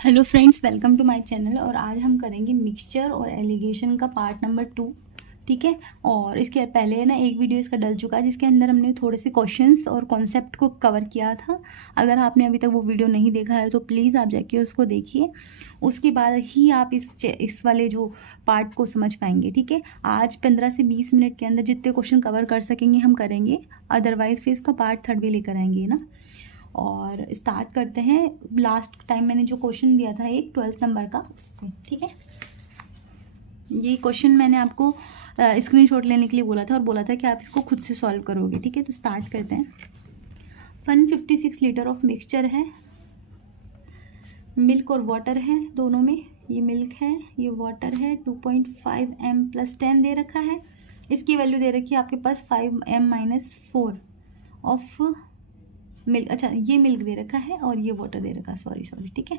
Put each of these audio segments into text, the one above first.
Hello friends, welcome to my channel. और आज हम करेंगे मिक्सचर और एलिगेशन का पार्ट नंबर 2। ठीक है। और इसके पहले ना एक वीडियो इसका डल चुका है जिसके अंदर हमने थोड़े से क्वेश्चंस और कॉन्सेप्ट को कवर किया था। अगर आपने अभी तक वो वीडियो नहीं देखा है तो प्लीज़ आप जाके उसको देखिए, उसके बाद ही आप इस वाले जो पार्ट को समझ पाएंगे। ठीक है। आज 15 से 20 मिनट के अंदर जितने क्वेश्चन कवर कर सकेंगे हम करेंगे, अदरवाइज फिर इसका पार्ट 3 भी लेकर आएंगे ना। और स्टार्ट करते हैं। लास्ट टाइम मैंने जो क्वेश्चन दिया था एक 12th नंबर का उससे। ठीक है। ये क्वेश्चन मैंने आपको स्क्रीनशॉट लेने के लिए बोला था और बोला था कि आप इसको खुद से सॉल्व करोगे। ठीक है। तो स्टार्ट करते हैं। 156 लीटर ऑफ मिक्सचर है, मिल्क और वाटर है दोनों में। ये मिल्क है, ये वाटर है। 2.5 m + 10 दे रखा है। इसकी वैल्यू दे रखी है आपके पास 5 m - 4 ऑफ मिल्क। अच्छा, ये मिल्क दे रखा है और ये वाटर दे रखा है। सॉरी। ठीक है।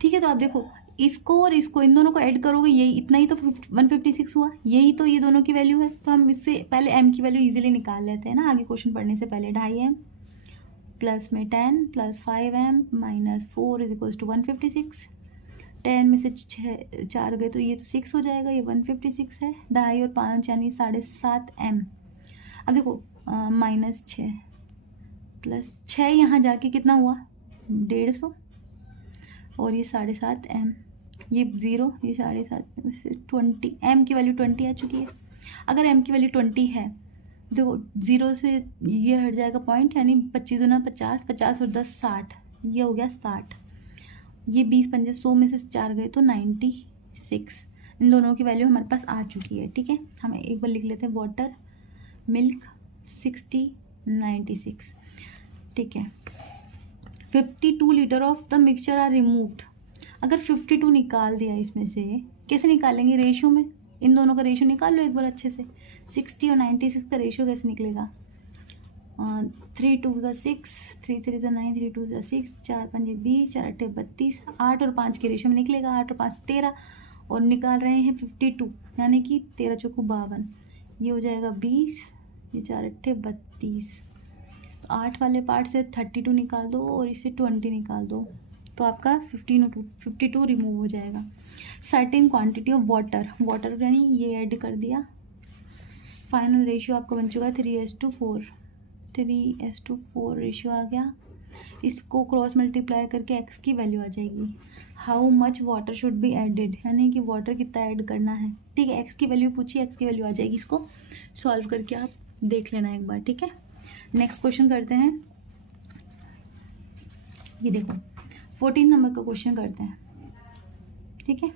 ठीक है। तो आप देखो, इसको और इसको, इन दोनों को ऐड करोगे, यही इतना ही तो 156 हुआ। यही तो ये दोनों की वैल्यू है। तो हम इससे पहले m की वैल्यू इजीली निकाल लेते हैं ना, आगे क्वेश्चन पढ़ने से पहले। 2.5 m प्लस में 10 प्लस 5 m - 4 = 156। 10 में से 4 गए तो ये तो 6 हो जाएगा। ये 156 है। 2.5 और 5 यानी 7.5 m। अब देखो, -6 प्लस 6 यहाँ जाके कितना हुआ, 150। और ये 7.5 m, ये 0, ये 7.5 20 m की वैल्यू 20 आ चुकी है। अगर m की वैल्यू 20 है, देखो 0 से ये हट जाएगा पॉइंट, यानी 25 दूना 50, 50 और 10 60, ये हो गया 60। ये 20 पंजे 100 में से 4 गए तो 96। इन दोनों की वैल्यू हमारे पास आ चुकी है। ठीक है। हम एक बार लिख लेते हैं, वाटर, मिल्क, 60, 96। ठीक है। 52 litre of the mixture are removed. अगर 52 निकाल दिया इसमें से, कैसे निकालेंगे? रेशियो में। इन दोनों का रेशियो निकाल लो एक बार अच्छे से। 60 और 96 का रेशियो कैसे निकलेगा? 3 2 6, 3 3 9, 3 2 6, 4 5 20, 4 8 32, 8 और 5 के रेशियो में निकलेगा। 8 और 5 13, और निकाल रहे हैं 52, यानी कि 13 चौको 52, ये हो जाएगा 20, ये 4 8 32। 8 वाले पार्ट से 32 निकाल दो और इससे 20 निकाल दो, तो आपका 52 रिमूव हो जाएगा। सर्टेन क्वांटिटी ऑफ वाटर यानी ये ऐड कर दिया। फाइनल रेशियो आपका बन चुका है 3:4। 3:4 रेशियो आ गया। इसको क्रॉस मल्टीप्लाई करके x की वैल्यू आ जाएगी। How much water should be added, यानी कि वाटर कितना ऐड करना है। ठीक है। x की वैल्यू पूछी, x की वैल्यू आ जाएगी। इसको सॉल्व करके आप देख लेना एक बार। ठीक है। नेक्स्ट क्वेश्चन करते हैं। ये देखो, 14 नंबर का क्वेश्चन करते हैं। ठीक है।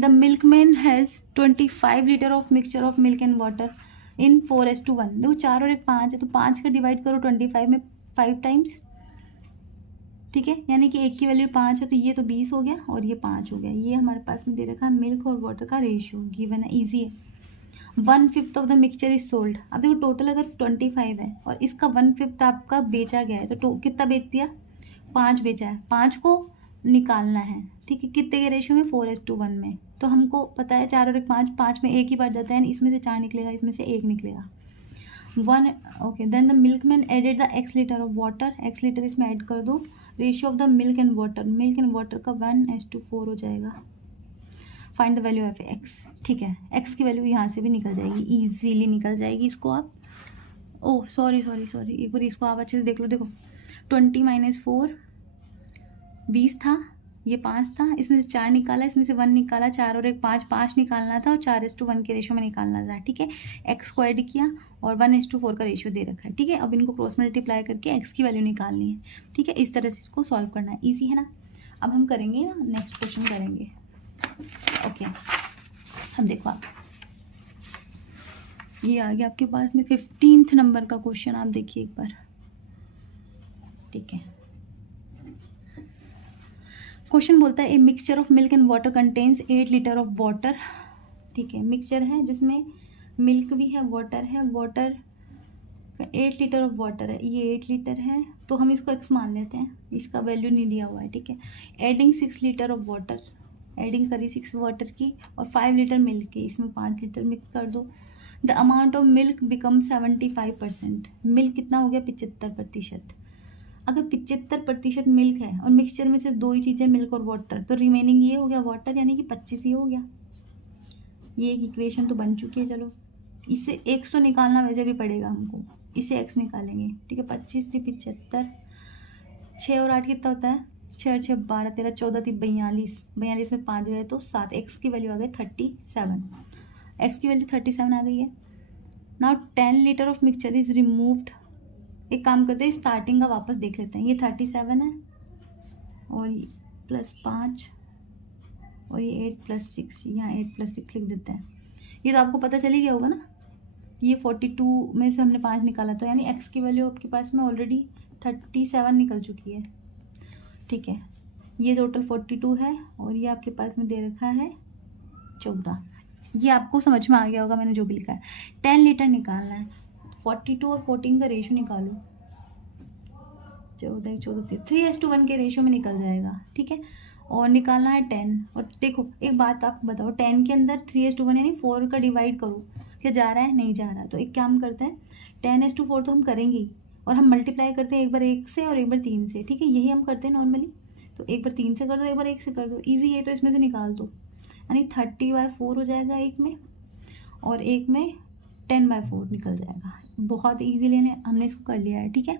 The milkman has 25 litre of mixture of milk and water in 4:1। देखो 4 और 1 5 है, तो 5 का डिवाइड करो 25 में 5 टाइम्स। ठीक है। यानी कि 1 की वैल्यू 5 है, तो ये तो 20 हो गया और ये 5 हो गया। ये हमारे पास में दे रखा है मिल्क और वाटर का रेशियो, गिवन है, ईजी है। 1/5 of the mixture is sold. अब देखो, टोटल अगर 25 है और इसका 1/5 आपका बेचा गया है, तो कितना बेच दिया? 5 बेचा है। 5 को निकालना है। ठीक है। कितने के रेशियो में? 4:1 में। तो हमको पता है 4 और 1 5, 5 में एक ही बार जाता है, इसमें से 4 निकलेगा, इसमें से 1 निकलेगा। 1। Okay. Then the milkman added the x litre of water. x litre इसमें ऐड कर दो। Ratio of the milk and water का 1:4 हो जाएगा। Find the value of x। ठीक है। x की वैल्यू यहाँ से भी निकल जाएगी, इजीली निकल जाएगी। इसको आप, ओह सॉरी, एक बार इसको आप अच्छे से देख लो। देखो 20 - 4 20 था, ये 5 था, इसमें से 4 निकाला, इसमें से 1 निकाला। 4 और 1 5, 5 निकालना था और 4:1 के रेशियो में निकालना था। ठीक है। x को ऐड किया और 1:4 का रेशियो दे रखा है। ठीक है। अब इनको क्रॉस मल्टीप्लाई करके x की वैल्यू निकालनी है। ठीक है। इस तरह से इसको सॉल्व करना है, ईजी है ना। अब हम करेंगे ना, नेक्स्ट क्वेश्चन करेंगे। ओके। अब देखो आप, ये आ गया आपके पास में 15th नंबर का क्वेश्चन। आप देखिए एक बार। ठीक है। क्वेश्चन बोलता है ए mixture of milk and water contains 8 litre of water. ठीक है। मिक्सचर है जिसमें मिल्क भी है, वाटर है। वाटर 8 लीटर ऑफ वाटर है, ये 8 लीटर है, तो हम इसको x मान लेते हैं, इसका वैल्यू नहीं दिया हुआ है। ठीक है। Adding 6 litre of water, adding करी 6 वाटर की और 5 लीटर मिल्क की, इसमें 5 लीटर मिक्स कर दो। The amount of milk become 75%। Milk कितना हो गया? 75%। अगर 75% मिल्क है और मिक्सचर में सिर्फ दो ही चीज़ें मिल्क और वाटर, तो रिमेनिंग ये हो गया वाटर, यानी कि 25 ये हो गया। ये एक इक्वेशन तो बन चुकी है। चलो इसे x तो निकालना वैसे भी पड़ेगा हमको, इसे x निकालेंगे, ठीक है। 25 थी 75, 6 और 8 कितना होता है, 6 और 6 12, 13 14 थी 42, 42 में 5 गए तो 7, x की वैल्यू आ गई 37, x की वैल्यू 37 आ गई है। Now 10 litre of mixture is removed. एक काम करते हैं, स्टार्टिंग का वापस देख लेते हैं। ये 37 है और +5 और ये 8 + 6, यहाँ 8 + 6 लिख देते हैं। ये तो आपको पता चल ही गया होगा ना, ये 42 में से हमने 5 निकाला था, यानी x की वैल्यू आपके पास में ऑलरेडी 37 निकल चुकी है, ठीक है। ये टोटल 42 है और ये आपके पास में दे रखा है 14। ये आपको समझ में आ गया होगा मैंने जो भी लिखा है। 10 लीटर निकालना है, 42 और 14 का रेशो निकालो, 14 14 3:1 के रेशो में निकल जाएगा, ठीक है। और निकालना है 10। और देखो एक बात आपको बताओ, 10 के अंदर 3:1 यानी 4 का डिवाइड करो, क्या जा रहा है, नहीं जा रहा। तो एक काम करते हैं, 10:4 तो हम करेंगे ही, और हम मल्टीप्लाई करते हैं एक बार 1 से और एक बार 3 से, ठीक है। यही हम करते हैं नॉर्मली। तो एक बार 3 से कर दो, एक बार 1 से कर दो, ईजी है। तो इसमें से निकाल दो, यानी 30/4 हो जाएगा एक में, और एक में 10/4 निकल जाएगा। बहुत ईजी लेने हमने इसको कर लिया है, ठीक है।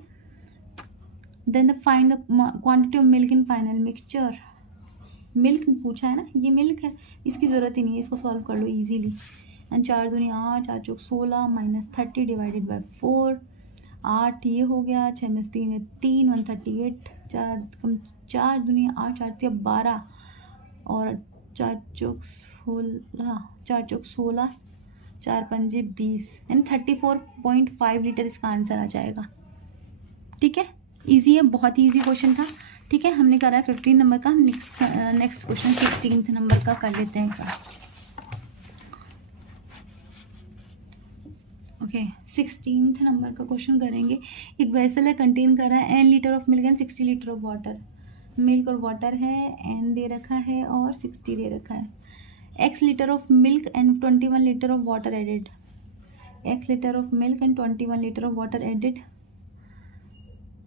Then the find the quantity of milk in final mixture. Milk पूछा है ना, ये मिल्क है, इसकी ज़रूरत ही नहीं है, इसको सॉल्व कर लो इजीली। एंड 4 दूनी 8, 4 चौक 16 -30 डिवाइडेड बाय 4, 8 ये हो गया, 6 में 3 है 3, 138, 4 दूनी 8, 4 3 12 और 4 चौक 16, 4 चौक 16, 4 पंजे 20, यानी 34.5 लीटर इसका आंसर आ जाएगा, ठीक है। इजी है, बहुत ही इजी क्वेश्चन था, ठीक है। हमने करा है 15 नंबर का, हम नेक्स्ट क्वेश्चन 16 नंबर का कर लेते हैं क्या। ओके 16 नंबर का क्वेश्चन करेंगे। एक वेसल है, कंटेन कर रहा है n litre of milk and 60 litre of water. Milk और वाटर है, n दे रखा है और 60 दे रखा है। x litre of milk and 21 litre of water added. x litre of milk and 21 litre of water added.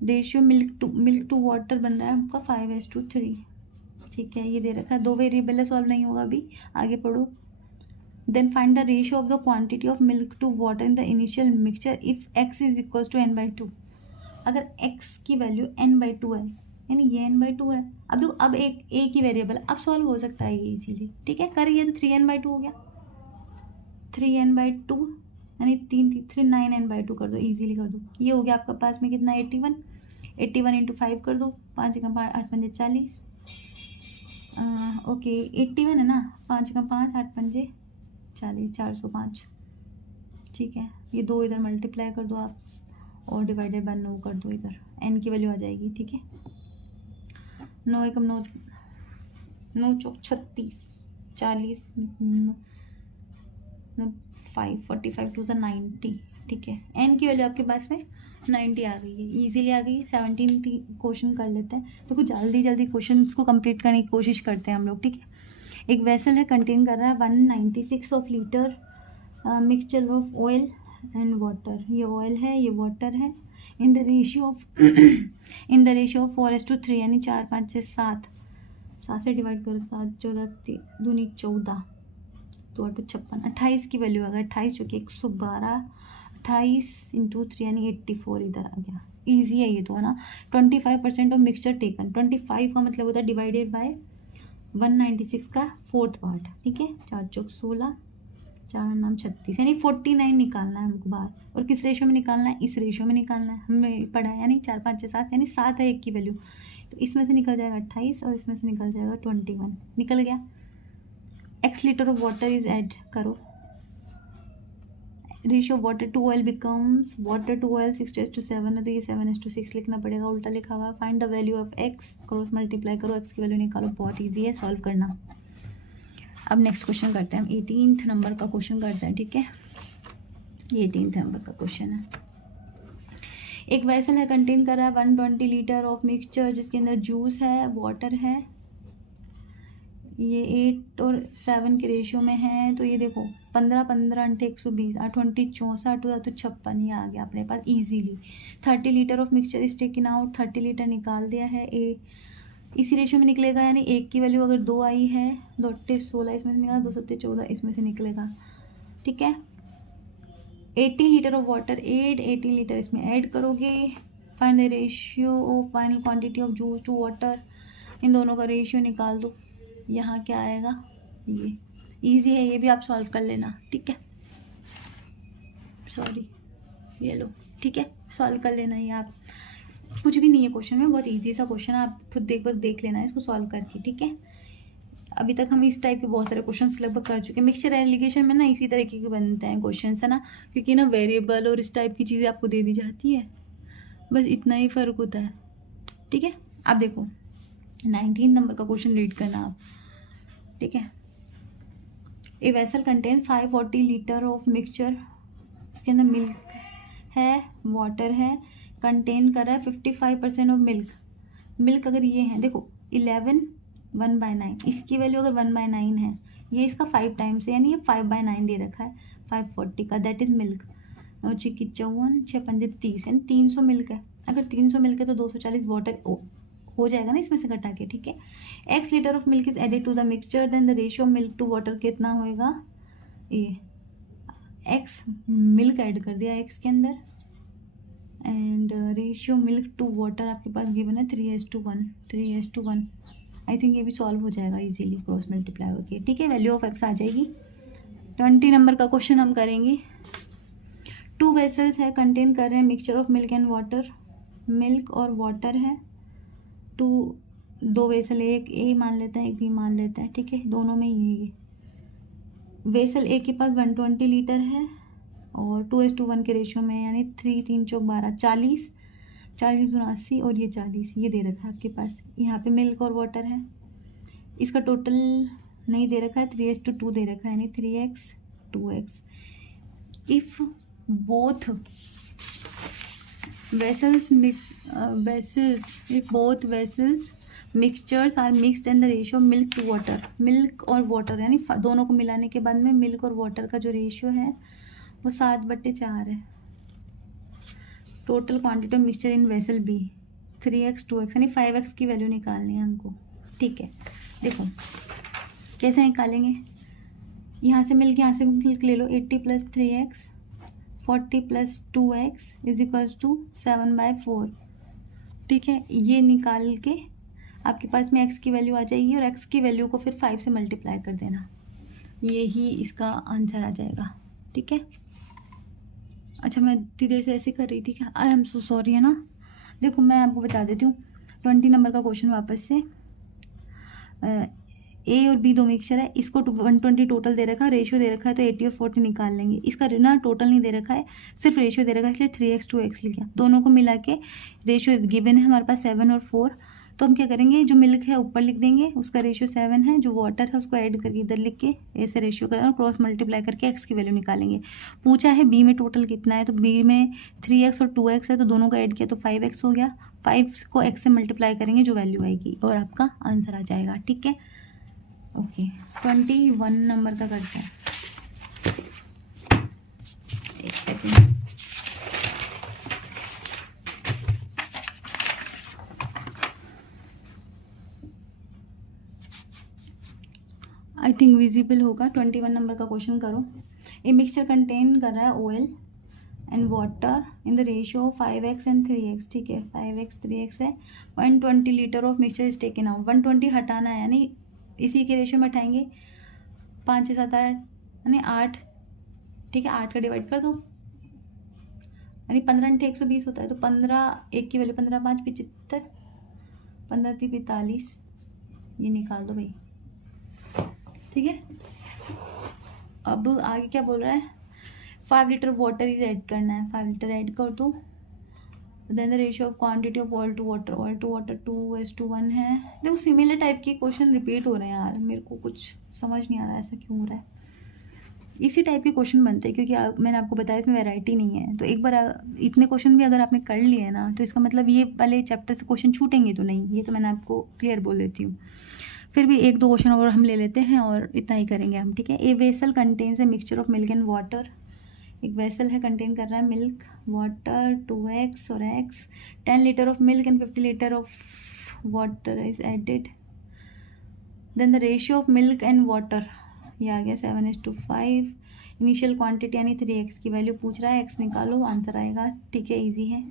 Ratio milk to water बन रहा है आपका 5:3, ठीक है। ये दे रखा है, 2 वेरिएबल है, सॉल्व नहीं होगा अभी, आगे पढ़ो। Then find the ratio of the quantity of milk to water in the initial mixture if x is equal to n/2। अगर x की वैल्यू n/2 है, यानी ये n/2 है। अब एक ही वेरिएबल, अब सॉल्व हो सकता है ये इजीली, ठीक है। करिए तो 3n/2 हो गया, 3n/2 यानी 3 9n/2 कर दो, इजीली कर दो। ये हो गया आपका पास में कितना 81 इंटू 5 कर दो, 5 का 5 8 पंजे 40, ओके 81 है ना, 5 का 5 8 पंजे 40, 405, ठीक है। ये 2 इधर मल्टीप्लाई कर दो आप और डिवाइडेड बाय 9 कर दो, इधर n की वैल्यू आ जाएगी, ठीक है। 9 एकम 9, 9 चौक 36, 40 5 45 टू 90, ठीक है। n की वैल्यू आपके पास में 90 आ गई है, इजीली आ गई है। 17 क्वेश्चन कर लेते हैं, तो कुछ जल्दी जल्दी क्वेश्चन को कंप्लीट करने की कोशिश करते हैं हम लोग, ठीक है। एक वेसल है, कंटेन कर रहा है 196 of litre mixture of oil and water. ये ऑयल है, ये वाटर है, इन द रेशियो ऑफ 4:3, यानी 4 5 6 7, 7 से डिवाइड करो, 7 14 दूनी 14, तो 8 56, 28 की वैल्यू आ गई, 28 जो कि 112, 28 इंटू 3 यानी 84 इधर आ गया। ईजी है ये तो, है ना। 25% ऑफ मिक्सचर टेकन, 25 का मतलब होता है डिवाइडेड बाय 196 का 4th पार्ट, ठीक है। 4 चौक 16, 4 नाम 36, यानी 49 निकालना है हमको बाहर। और किस रेशो में निकालना है, इस रेशो में निकालना है, हमने पढ़ा है, यानी 4 5 6 7, यानी 7 है एक की वैल्यू, तो इसमें से निकल जाएगा 28 और इसमें से निकल जाएगा 21, निकल गया। x litre of water is add करो, ratio water to oil becomes, water to oil 6:7 है, तो ये 7:6 लिखना पड़ेगा, उल्टा लिखा हुआ। Find the value of x, cross multiply करो, x की वैल्यू निकालो, बहुत ईजी है सॉल्व करना। अब नेक्स्ट क्वेश्चन करते हैं, हम 18th नंबर का क्वेश्चन करते हैं, ठीक है। ये 18th नंबर का क्वेश्चन है। एक वेसल है, कंटेन कर रहा है 120 लीटर ऑफ मिक्सचर, जिसके अंदर जूस है, वाटर है, ये 8 और 7 के रेशियो में है, तो ये देखो 15 15 × 120 8 20 64 हुआ तो 56, ये आ गया अपने पास easily. 30 litre of mixture is taken out, 30 litre निकाल दिया है। इसी रेशियो में निकलेगा, यानी 1 की वैल्यू अगर 2 आई है, 2 8 16 इसमें से निकला, 2 7 14 इसमें से निकलेगा। ठीक है, 18 लीटर ऑफ वाटर, 18 लीटर इसमें ऐड करोगे। Find the ratio of final quantity of juice to water, इन दोनों का रेशियो निकाल दो। यहाँ क्या आएगा, ये इजी है, ये भी आप सॉल्व कर लेना। ठीक है, सॉरी ये लो। ठीक है, सॉल्व कर लेना, ये आप कुछ भी नहीं है क्वेश्चन में, बहुत इजी सा क्वेश्चन है, आप खुद देख लेना है इसको सॉल्व करके। ठीक है, अभी तक हम इस टाइप के बहुत सारे क्वेश्चंस लगभग कर चुके हैं। मिक्सचर एलिगेशन में ना इसी तरीके के बनते हैं क्वेश्चंस, है ना, क्योंकि ना वेरिएबल और इस टाइप की चीज़ें आपको दे दी जाती है, बस इतना ही फ़र्क होता है। ठीक है, आप देखो 19 नंबर का क्वेश्चन रीड करना आप। ठीक है, a vessel contain 540 litre of mixture, इसके अंदर मिल्क है, वाटर है, कंटेन कर रहा है 55% ऑफ मिल्क अगर ये है, देखो 11 1/9, इसकी वैल्यू अगर 1/9 है, ये इसका 5 टाइम्स है, यानी ये 5/9 दे रखा है 540 का, दैट इज़ मिल्क। 9 × 54 6 5 30, यानी 300 मिल्क है। अगर 300 मिल्क है तो 240 वाटर हो जाएगा ना इसमें से घटा के। ठीक है, x litre of milk is added to the mixture, then the ratio milk to water कितना होएगा, ये x मिल्क ऐड कर दिया x के अंदर, and ratio milk to water आपके पास गिवन है 3:1। आई थिंक ये भी सॉल्व हो जाएगा इजीली, क्रॉस मल्टीप्लाई होके। ठीक है, वैल्यू ऑफ x आ जाएगी। 20 नंबर का क्वेश्चन हम करेंगे। 2 वेसल्स है, कंटेन कर रहे हैं mixture of milk and water, milk और वाटर है। 2 वेसल, एक ए मान लेते हैं, एक बी मान लेते हैं। ठीक है, दोनों में ये वेसल ए के पास 120 लीटर है और 2:1 के रेशियो में, यानी 3 3 4 12 40 40 × 80 और ये 40, ये दे रखा है आपके पास। यहाँ पे मिल्क और वाटर है, इसका टोटल नहीं दे रखा है, 3:2 दे रखा है, यानी 3x 2x। If both vessels mixtures are mixed and the ratio milk to water, milk और वाटर यानी दोनों को मिलाने के बाद में मिल्क और वाटर का जो रेशियो है वो 7/4 है। Total quantity of mixture in vessel b 3x 2x, यानी 5x की वैल्यू निकालनी है हमको। ठीक है, देखो कैसे निकालेंगे, यहाँ से मिल्क ले लो, 80 + 3x 40 + 2x = 7/4। ठीक है, ये निकाल के आपके पास में x की वैल्यू आ जाएगी और x की वैल्यू को फिर 5 से मल्टीप्लाई कर देना, यही इसका आंसर आ जाएगा। ठीक है, अच्छा मैं इतनी देर से ऐसे कर रही थी क्या, आई एम सो सॉरी, है ना। देखो मैं आपको बता देती हूँ 20 नंबर का क्वेश्चन वापस से। ए और बी 2 मिक्सचर है, इसको 120 टोटल दे रखा है, रेशियो दे रखा है तो 80 और 40 निकाल लेंगे। इसका ना टोटल नहीं दे रखा है, सिर्फ रेशियो दे रखा है, इसलिए 3x 2x लिखा। दोनों को मिला के रेशियो गिवन है हमारे पास 7 और 4, तो हम क्या करेंगे, जो मिल्क है ऊपर लिख देंगे, उसका रेशियो 7 है, जो वाटर है उसको ऐड करके इधर लिख के ऐसे रेशियो करें और क्रॉस मल्टीप्लाई करके x की वैल्यू निकालेंगे। पूछा है बी में टोटल कितना है, तो बी में 3x और 2x है, तो दोनों को ऐड किया तो 5x हो गया। 5 को x से मल्टीप्लाई करेंगे, जो वैल्यू आएगी और आपका आंसर आ जाएगा। ठीक है, ओके 21 नंबर का करते हैं, एक सेकेंड। आई थिंक विजिबल होगा। 21 नंबर का क्वेश्चन करो। ए मिक्सचर कंटेन कर रहा है oil and water in the ratio 5x and 3x। ठीक है, 5x 3x है। 120 litre of mixture is taken out, 120 हटाना है, यानी इसी के रेशियो में हटाएंगे। 5 6 7 8 यानी 8। ठीक है, 8 का डिवाइड कर दो, यानी 15 × 120 होता है, तो 15 1 की वैल्यू 15 5 75, 15 3 45, ये निकाल दो भाई। ठीक है, अब आगे क्या बोल रहा है, 5 लीटर वाटर इज ऐड करना है, 5 लीटर ऐड कर दो। Then the ratio of quantity of oil to water 2:1 है। देखो सिमिलर टाइप के क्वेश्चन रिपीट हो रहे हैं यार, मेरे को कुछ समझ नहीं आ रहा है ऐसा क्यों हो रहा है। इसी टाइप के क्वेश्चन बनते हैं, क्योंकि मैंने आपको बताया इसमें वैरायटी नहीं है। तो एक बार इतने क्वेश्चन भी अगर आपने कर लिए ना, तो इसका मतलब ये वाले चैप्टर से क्वेश्चन छूटेंगे तो नहीं, ये तो मैंने आपको क्लियर बोल देती हूँ। फिर भी एक दो क्वेश्चन और हम ले लेते हैं और इतना ही करेंगे हम, ठीक है। A vessel contains a mixture of milk and water. एक वेसल है, कंटेन कर रहा है मिल्क, वाटर, 2x और x। 10 litre of milk and 50 litre of water is added. Then the ratio of milk and water, ये आ गया 7:5। Initial quantity यानी 3x की वैल्यू पूछ रहा है, x निकालो, आंसर आएगा, ठीक है। इजी है।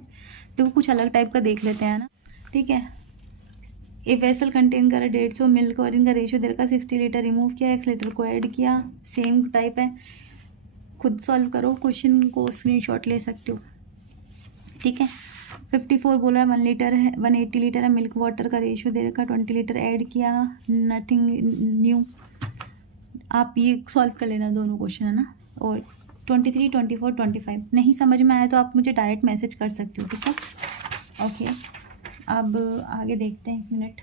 देखो कुछ अलग टाइप का देख लेते हैं ना, ठीक है। ए वेसल कंटेन कर 150 मिल्क और इनका रेशियो दे रखा 60 लीटर, रिमूव किया, x लीटर को ऐड किया, सेम टाइप है। खुद सॉल्व करो, क्वेश्चन को स्क्रीनशॉट ले सकते हो, ठीक है। 54 बोला है, 1 लीटर है, 180 लीटर है मिल्क, वाटर का रेशियो दे रखा 20 लीटर, ऐड किया, नथिंग न्यू। आप ये सॉल्व कर लेना दोनों क्वेश्चन, है ना। और 23, 24, 25 नहीं समझ में आया तो आप मुझे डायरेक्ट मैसेज कर सकते हो, ठीक है। ओके, अब आगे देखते हैं, 1 मिनट।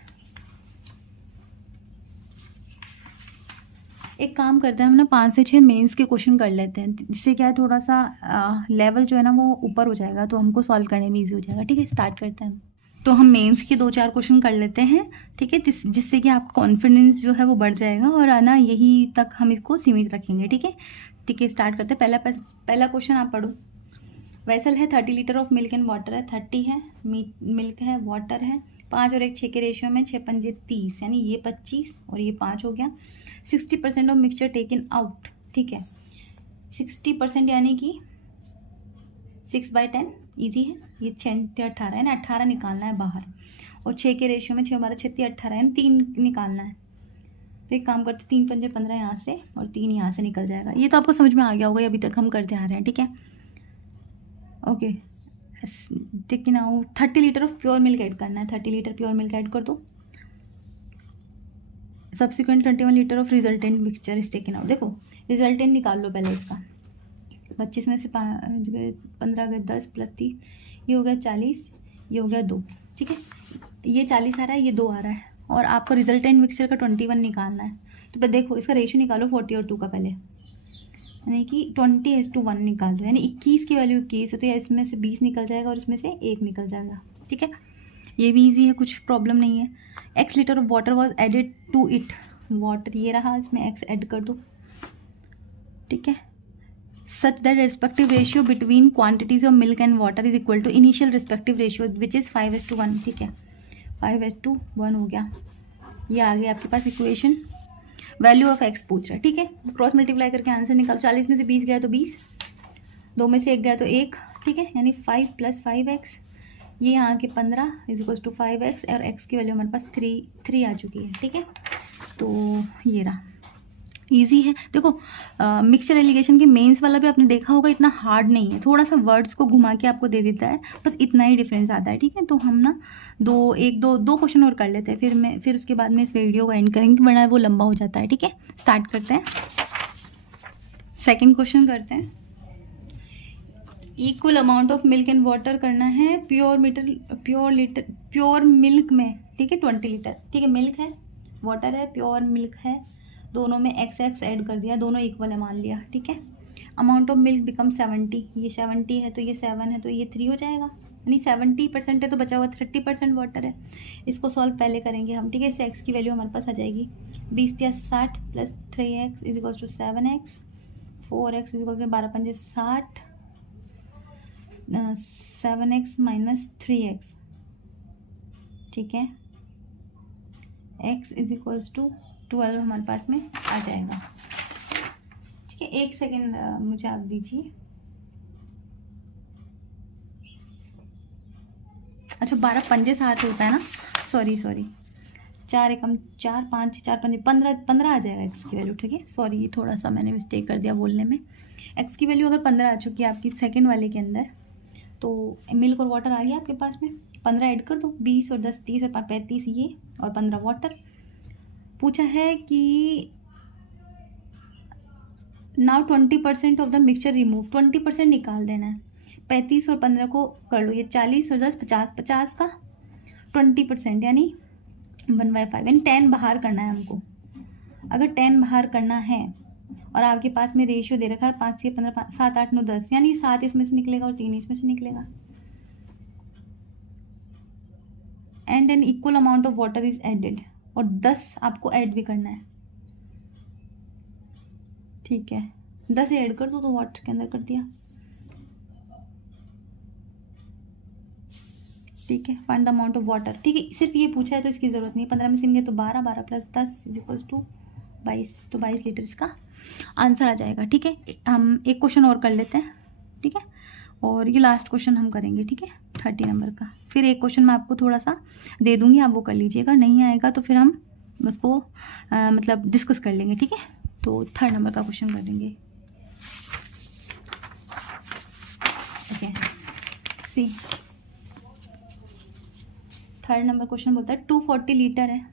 एक काम करते हैं हम ना, 5 से 6 मेंस के क्वेश्चन कर लेते हैं, जिससे क्या है थोड़ा सा लेवल जो है ना वो ऊपर हो जाएगा, तो हमको सॉल्व करने में ईजी हो जाएगा, ठीक है। स्टार्ट करते हैं। तो हम मेंस के 2-4 क्वेश्चन कर लेते हैं, ठीक है, जिससे कि आपका कॉन्फिडेंस जो है वो बढ़ जाएगा, और है ना यही तक हम इसको सीमित रखेंगे, ठीक है। ठीक है, स्टार्ट करते हैं। पहला क्वेश्चन आप पढ़ो। वेसल है, 30 litre of milk and water है, 30 है मिल्क है, वाटर है, 5 और 1 6 के रेशियो में, 6 पंजे 30, यानी ये 25 और ये 5 हो गया। 60% ऑफ मिक्सचर टेकन आउट, ठीक है। 60% यानी कि 6/10, ईजी है। ये 6 18 है ना, 18 निकालना है बाहर, और 6 के रेशियो में 6 12 36 18 है, 3 निकालना है। तो एक काम करते, 3 पंजे 15 यहाँ से और 3 यहाँ से निकल जाएगा। ये तो आपको समझ में आ गया होगा, अभी तक हम करते आ रहे हैं, ठीक है। Okay, taken out 30 litre of pure milk add करना है, 30 लीटर प्योर मिल्क ऐड कर दो। Subsequent 21 litre of resultant mixture is taken out. देखो रिजल्टेंट निकाल लो पहले इसका। 25 में से 5 गए, 15 गए, 10 + 30, ये हो गया 40, ये हो गया 2, ठीक है। ये 40 आ रहा है, ये 2 आ रहा है, और आपको रिजल्टेंट मिक्सचर का 21 निकालना है। तो पहले देखो इसका रेशियो निकालो 40 और 2 का पहले, यानी कि 20:1 निकाल दो, यानी 21 की वैल्यू 21 है, तो इसमें से 20 निकल जाएगा और इसमें से 1 निकल जाएगा, ठीक है। ये भी इजी है, कुछ प्रॉब्लम नहीं है। x litre of water was added to it, water ये रहा, इसमें x ऐड कर दो, ठीक है। Such that respective ratio between quantities of milk and water is equal to initial respective ratio which is 5:1, ठीक है। 5:1 हो गया। ये आ गया आपके पास इक्वेशन। वैल्यू ऑफ x पूछ रहा है, ठीक है। क्रॉस मल्टीप्लाई करके आंसर निकालो। 40 में से 20 गया तो 20, 2 में से 1 गया तो 1, ठीक है, यानी 5 + 5x, ये यहाँ के 15 = 5x, और x की वैल्यू हमारे पास 3 आ चुकी है, ठीक है। तो ये रहा, इजी है। देखो मिक्सचर एलिगेशन के मेंस वाला भी आपने देखा होगा, इतना हार्ड नहीं है, थोड़ा सा वर्ड्स को घुमा के आपको दे देता है, बस इतना ही डिफरेंस आता है, ठीक है। तो हम ना दो क्वेश्चन और कर लेते हैं, फिर उसके बाद में इस वीडियो को एंड करेंगे, वरना वो लंबा हो जाता है, ठीक है। स्टार्ट करते हैं, सेकेंड क्वेश्चन करते हैं। Equal amount of milk and water करना है प्योर मिल्क में, ठीक है, 20 लीटर, ठीक है। मिल्क है, वाटर है, प्योर मिल्क है, दोनों में x ऐड कर दिया, दोनों इक्वल है मान लिया, ठीक है। अमाउंट ऑफ मिल्क बिकम 70, ये 70 है तो ये 7 है तो ये 3 हो जाएगा, यानी 70% है तो बचा हुआ 30% वाटर है। इसको सॉल्व पहले करेंगे हम, ठीक है। इस x की वैल्यू हमारे पास आ जाएगी 20 × 60 + 3x = 7x, 4x = 12 पंजे 60, 7x - 3x, ठीक है। x = 12 हमारे पास में आ जाएगा, ठीक है। 1 सेकेंड मुझे आप दीजिए। अच्छा 12 पंजे 60 होता है ना, सॉरी 4 एकम 4 5 4 पंजे 15 आ जाएगा x की वैल्यू, ठीक है। सॉरी ये थोड़ा सा मैंने मिस्टेक कर दिया बोलने में। x की वैल्यू अगर 15 आ चुकी है आपकी सेकेंड वाले के अंदर, तो मिल्क और वाटर आ गया आपके पास में, 15 ऐड कर दो, 20 और 10 30 और 35 ये, और 15 वाटर। पूछा है कि now 20% of the mixture remove, 20% निकाल देना है। 35 और 15 को कर लो, ये 40 और 10 50, 50 का 20% यानी 1/5, यानी 10 बाहर करना है हमको। अगर 10 बाहर करना है और आपके पास में रेशियो दे रखा है 5 से 15 7 8 9 10, यानी 7 इसमें से निकलेगा और 3 इसमें से निकलेगा। And an equal amount of water is added, और 10 आपको ऐड भी करना है, ठीक है। 10 ऐड कर दो तो वाटर के अंदर कर दिया, ठीक है। Find the amount of water, ठीक है। सिर्फ ये पूछा है तो इसकी ज़रूरत नहीं है। 15 में से तो 12, 12 प्लस 10 इज टू 22, तो 22 लीटर इसका आंसर आ जाएगा, ठीक है। हम एक क्वेश्चन और कर लेते हैं, ठीक है, और ये लास्ट क्वेश्चन हम करेंगे, ठीक है, 30 नंबर का। फिर एक क्वेश्चन मैं आपको थोड़ा सा दे दूंगी, आप वो कर लीजिएगा, नहीं आएगा तो फिर हम उसको मतलब डिस्कस कर लेंगे, ठीक है। तो 3rd नंबर का क्वेश्चन करेंगे, ओके। सी 3rd नंबर क्वेश्चन बोलता है 240 लीटर है,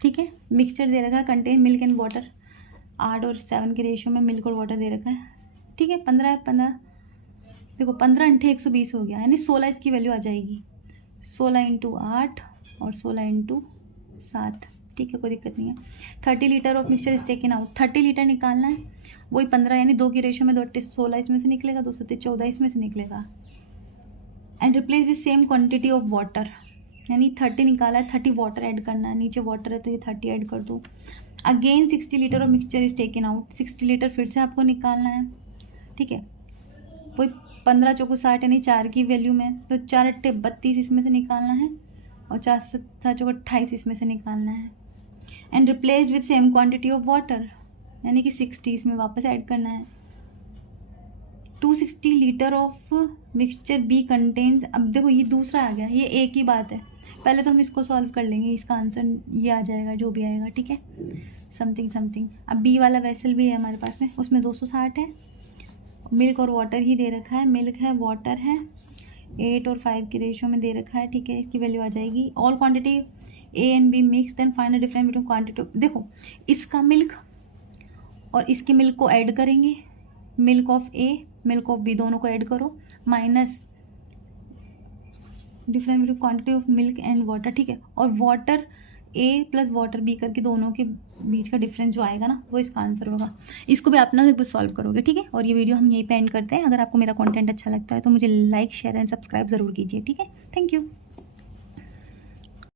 ठीक है। मिक्सचर दे रखा है, कंटेन मिल्क एंड वाटर, 8 और 7 के रेशियो में मिल्क और वाटर दे रखा है, ठीक है। 15 देखो 15 × 120 हो गया, यानी 16 इसकी वैल्यू आ जाएगी। 16 × 8 और 16 × 7, ठीक है, कोई दिक्कत नहीं है। 30 litre of mixture is taken out, 30 litre निकालना है, वही 15 यानी 2 की रेशियो में 2 8 16 इसमें से निकलेगा, 2 7 14 इसमें से निकलेगा। And replace with same quantity of water, यानी 30 निकाला है, 30 वाटर ऐड करना है, नीचे वाटर है तो ये 30 ऐड कर दो। Again 60 litre of mixture is taken out, 60 litre फिर से आपको निकालना है, ठीक है। वही 15 चौको 60 यानी 4 की वैल्यू में, तो 4 8 32 इसमें से निकालना है, और 4 7 चौको 28 इसमें से निकालना है। And replace with same quantity of water, यानी कि 60 इसमें वापस ऐड करना है। 260 litre of mixture b contains, अब देखो ये दूसरा आ गया, ये एक ही बात है, पहले तो हम इसको सॉल्व कर लेंगे, इसका आंसर ये आ जाएगा जो भी आएगा, ठीक है। समथिंग समथिंग, अब बी वाला वेसल भी है हमारे पास में, उसमें 260 है, मिल्क और वाटर ही दे रखा है, मिल्क है वाटर है, 8 और 5 के रेशियो में दे रखा है, ठीक है। इसकी वैल्यू आ जाएगी, all quantity a and b mix, then find the difference between quantity. देखो इसका मिल्क और इसके मिल्क को ऐड करेंगे, milk of a milk of b दोनों को ऐड करो, minus difference between quantity of milk and water, ठीक है। और water a plus water b करके दोनों के बीच का डिफरेंस जो आएगा ना, वो इसका आंसर होगा। इसको भी आप ना एक बार सॉल्व करोगे, ठीक है। और ये वीडियो हम यहीं पे एंड करते हैं। अगर आपको मेरा कंटेंट अच्छा लगता है तो मुझे लाइक शेयर एंड सब्सक्राइब ज़रूर कीजिए, ठीक है। Thank you.